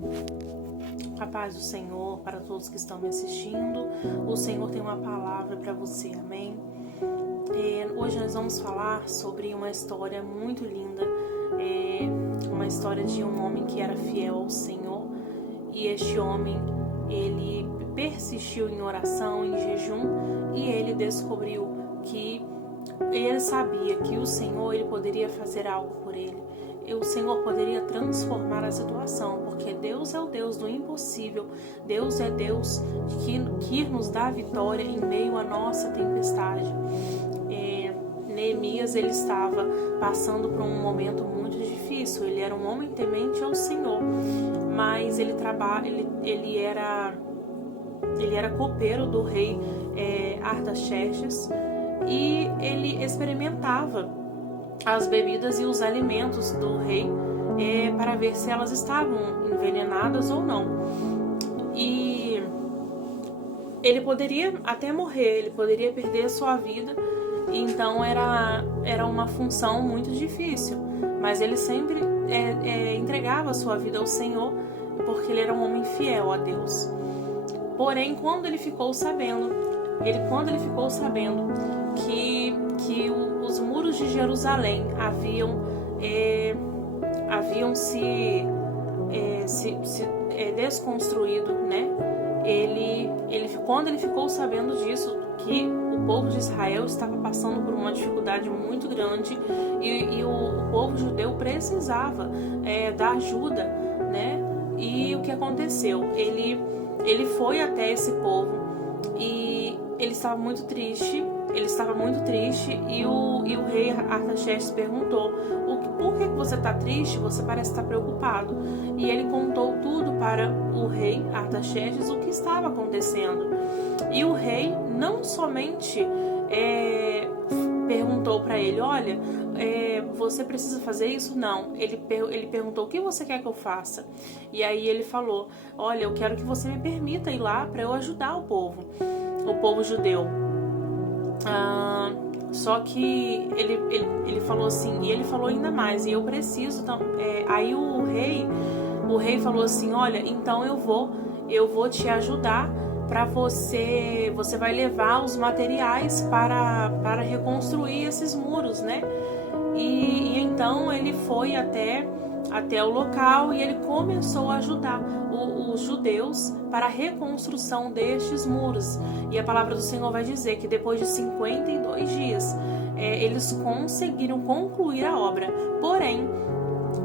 A paz do Senhor para todos que estão me assistindo. O Senhor tem uma palavra para você, amém? Hoje nós vamos falar sobre uma história muito linda, uma história de um homem que era fiel ao Senhor, e este homem, ele persistiu em oração, em jejum, e ele descobriu que ele sabia que o Senhor, ele poderia fazer algo por ele. O Senhor poderia transformar a situação, porque Deus é o Deus do impossível. Deus é Deus que nos dá vitória em meio à nossa tempestade. Neemias, ele estava passando por um momento muito difícil. Ele era um homem temente ao Senhor, mas ele era copeiro do rei Artaxerxes, e ele experimentava as bebidas e os alimentos do rei para ver se elas estavam envenenadas ou não. E ele poderia até morrer, ele poderia perder a sua vida, então era uma função muito difícil, mas ele sempre entregava a sua vida ao Senhor, porque ele era um homem fiel a Deus. Porém, quando ele ficou sabendo que os muros de Jerusalém haviam se desconstruído, né? Quando ele ficou sabendo disso, que o povo de Israel estava passando por uma dificuldade muito grande, e o povo judeu precisava da ajuda, né? E o que aconteceu? Ele foi até esse povo e ele estava muito triste. E o rei Artaxerxes perguntou: por que você está triste? Você parece estar preocupado. E ele contou tudo para o rei Artaxerxes, o que estava acontecendo. E o rei não somente perguntou para ele: olha, você precisa fazer isso? Não. Ele perguntou: o que você quer que eu faça? E aí ele falou: olha, eu quero que você me permita ir lá para eu ajudar o povo judeu. Só que ele falou assim, e ele falou ainda mais: e eu preciso. Aí o rei falou assim: olha, então eu vou te ajudar. Para você vai levar os materiais para reconstruir esses muros, né? E então ele foi até o local e ele começou a ajudar os judeus para a reconstrução destes muros. E a palavra do Senhor vai dizer que depois de 52 dias eles conseguiram concluir a obra. Porém,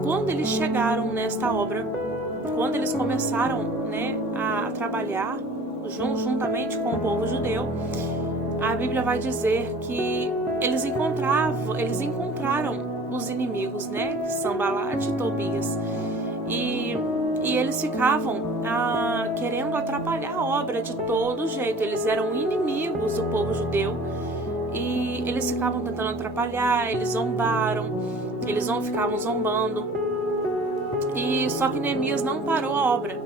quando eles chegaram nesta obra, quando eles começaram, né, a trabalhar juntamente com o povo judeu, a Bíblia vai dizer que eles encontraram os inimigos, né, Sanbalate e Tobias, e eles ficavam querendo atrapalhar a obra de todo jeito. Eles eram inimigos do povo judeu e eles ficavam tentando atrapalhar, eles ficavam zombando, e só que Neemias não parou a obra.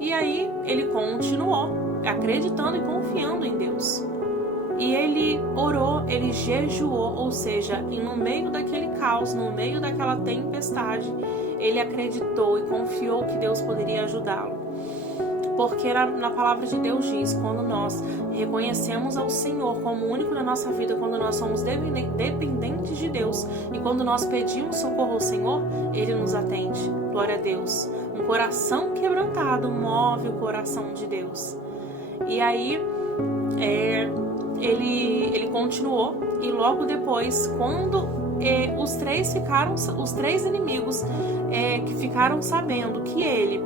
E aí ele continuou acreditando e confiando em Deus. E ele orou, ele jejuou, ou seja, no meio daquele caos, no meio daquela tempestade, ele acreditou e confiou que Deus poderia ajudá-lo. Porque na palavra de Deus diz: quando nós reconhecemos ao Senhor como único na nossa vida, quando nós somos dependentes de Deus, e quando nós pedimos socorro ao Senhor, Ele nos atende. Glória a Deus. Um coração quebrantado move o coração de Deus. E aí ele continuou, e logo depois, quando os três inimigos que ficaram sabendo que ele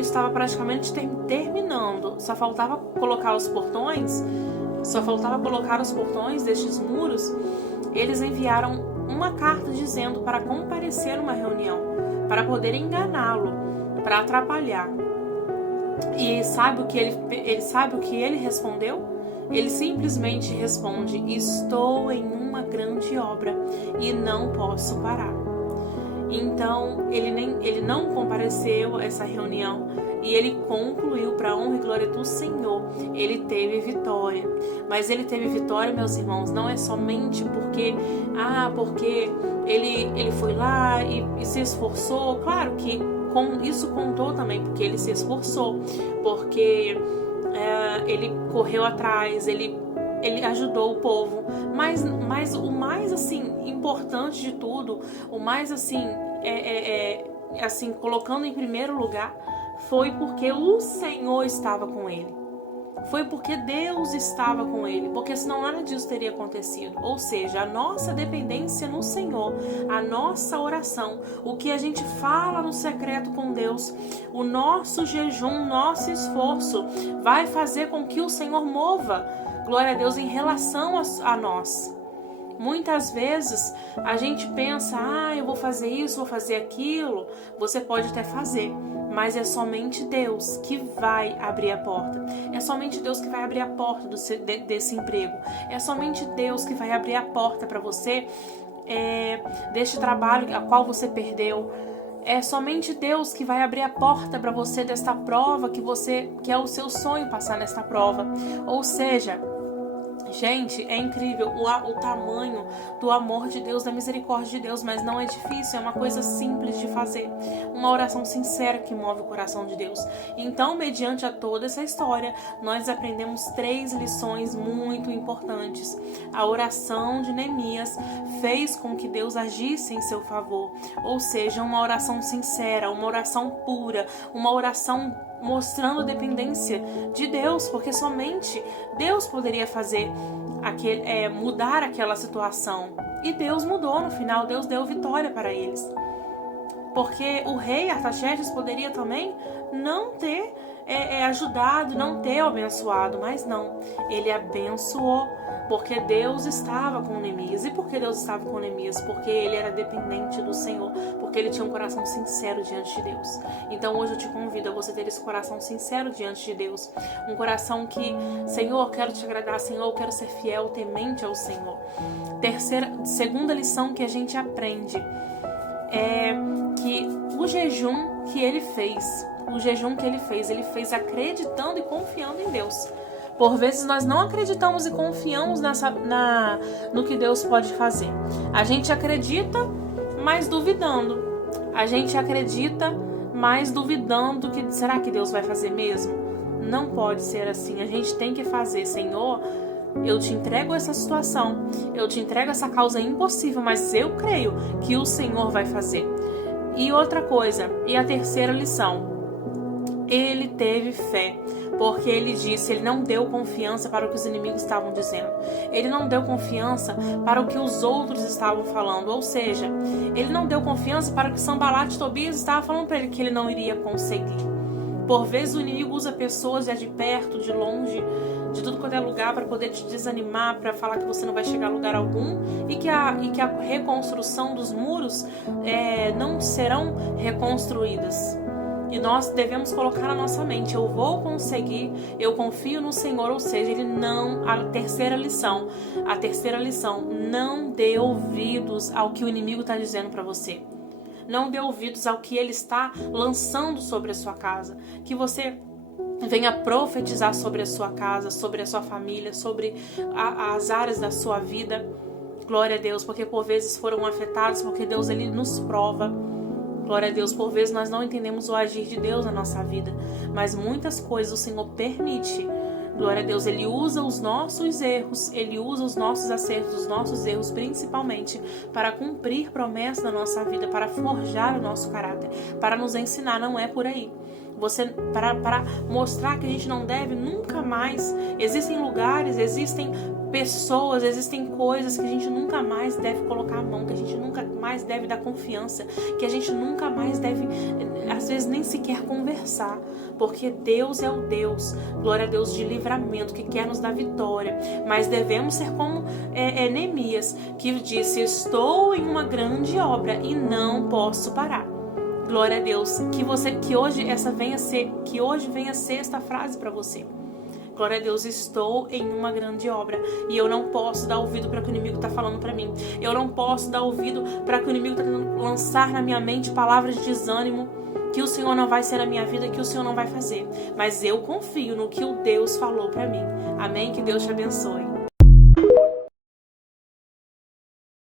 estava praticamente terminando, só faltava colocar os portões destes muros, eles enviaram uma carta dizendo para comparecer numa reunião, para poder enganá-lo, para atrapalhar. E sabe o que ele respondeu? Ele simplesmente responde: estou em uma grande obra e não posso parar. Então ele não compareceu a essa reunião, e ele concluiu para a honra e glória do Senhor. Ele teve vitória. Mas ele teve vitória, meus irmãos, não é somente porque ele foi lá e se esforçou. Claro que isso contou também, porque ele se esforçou, porque ele correu atrás, ele ajudou o povo, mas o mais assim importante de tudo, o mais assim assim colocando em primeiro lugar, foi porque o Senhor estava com ele. Foi porque Deus estava com ele, porque senão nada disso teria acontecido. Ou seja, a nossa dependência no Senhor, a nossa oração, o que a gente fala no secreto com Deus, o nosso jejum, nosso esforço, vai fazer com que o Senhor mova, glória a Deus, em relação a nós. Muitas vezes a gente pensa, eu vou fazer isso, vou fazer aquilo. Você pode até fazer, mas é somente Deus que vai abrir a porta. É somente Deus que vai abrir a porta desse emprego. É somente Deus que vai abrir a porta para você deste trabalho a qual você perdeu. É somente Deus que vai abrir a porta para você desta prova que é o seu sonho passar nesta prova. Ou seja, gente, é incrível o tamanho do amor de Deus, da misericórdia de Deus, mas não é difícil, é uma coisa simples de fazer. Uma oração sincera que move o coração de Deus. Então, mediante a toda essa história, nós aprendemos 3 lições muito importantes. A oração de Neemias fez com que Deus agisse em seu favor. Ou seja, uma oração sincera, uma oração pura, uma oração mostrando a dependência de Deus, porque somente Deus poderia fazer mudar aquela situação. E Deus mudou no final, Deus deu vitória para eles. Porque o rei Artaxerxes poderia também não ter ajudado, não ter abençoado, mas não, ele abençoou, porque Deus estava com Neemias. E por que Deus estava com Neemias? Porque ele era dependente do Senhor, porque ele tinha um coração sincero diante de Deus. Então hoje eu te convido a você ter esse coração sincero diante de Deus, um coração que, Senhor, eu quero te agradar, Senhor, eu quero ser fiel, temente ao Senhor. Segunda lição que a gente aprende é que o jejum que ele fez, ele fez acreditando e confiando em Deus. Por vezes nós não acreditamos e confiamos no que Deus pode fazer. A gente acredita, mas duvidando. A gente acredita, mas duvidando que será que Deus vai fazer mesmo? Não pode ser assim. A gente tem que fazer, Senhor, eu te entrego essa situação, eu te entrego essa causa impossível, mas eu creio que o Senhor vai fazer. E outra coisa, e a terceira lição, ele teve fé, porque ele não deu confiança para o que os inimigos estavam dizendo. Ele não deu confiança para o que os outros estavam falando. Ou seja, ele não deu confiança para o que Sanbalat e Tobias estavam falando para ele que ele não iria conseguir. Por vezes o inimigo usa pessoas de perto, de longe, de tudo quanto é lugar para poder te desanimar, para falar que você não vai chegar a lugar algum e que a reconstrução dos muros não serão reconstruídas. E nós devemos colocar na nossa mente, eu vou conseguir, eu confio no Senhor. Ou seja, a terceira lição, não dê ouvidos ao que o inimigo está dizendo para você. Não dê ouvidos ao que ele está lançando sobre a sua casa. Que você venha profetizar sobre a sua casa, sobre a sua família, sobre as áreas da sua vida. Glória a Deus, porque por vezes foram afetados, porque Deus ele nos prova. Glória a Deus, por vezes nós não entendemos o agir de Deus na nossa vida, mas muitas coisas o Senhor permite. Glória a Deus, Ele usa os nossos erros, Ele usa os nossos acertos, os nossos erros principalmente para cumprir promessas na nossa vida, para forjar o nosso caráter, para nos ensinar, não é por aí. Para mostrar que a gente não deve nunca mais. Existem lugares, existem pessoas, existem coisas que a gente nunca mais deve colocar a mão, que a gente nunca mais deve dar confiança, que a gente nunca mais deve, às vezes, nem sequer conversar, porque Deus é o Deus, glória a Deus, de livramento, que quer nos dar vitória. Mas devemos ser como Neemias, que disse: estou em uma grande obra e não posso parar. Glória a Deus, que hoje venha ser esta frase para você. Glória a Deus, estou em uma grande obra e eu não posso dar ouvido para o que o inimigo está falando para mim. Eu não posso dar ouvido para que o inimigo está tentando lançar na minha mente palavras de desânimo, que o Senhor não vai ser na minha vida, que o Senhor não vai fazer. Mas eu confio no que o Deus falou para mim. Amém? Que Deus te abençoe.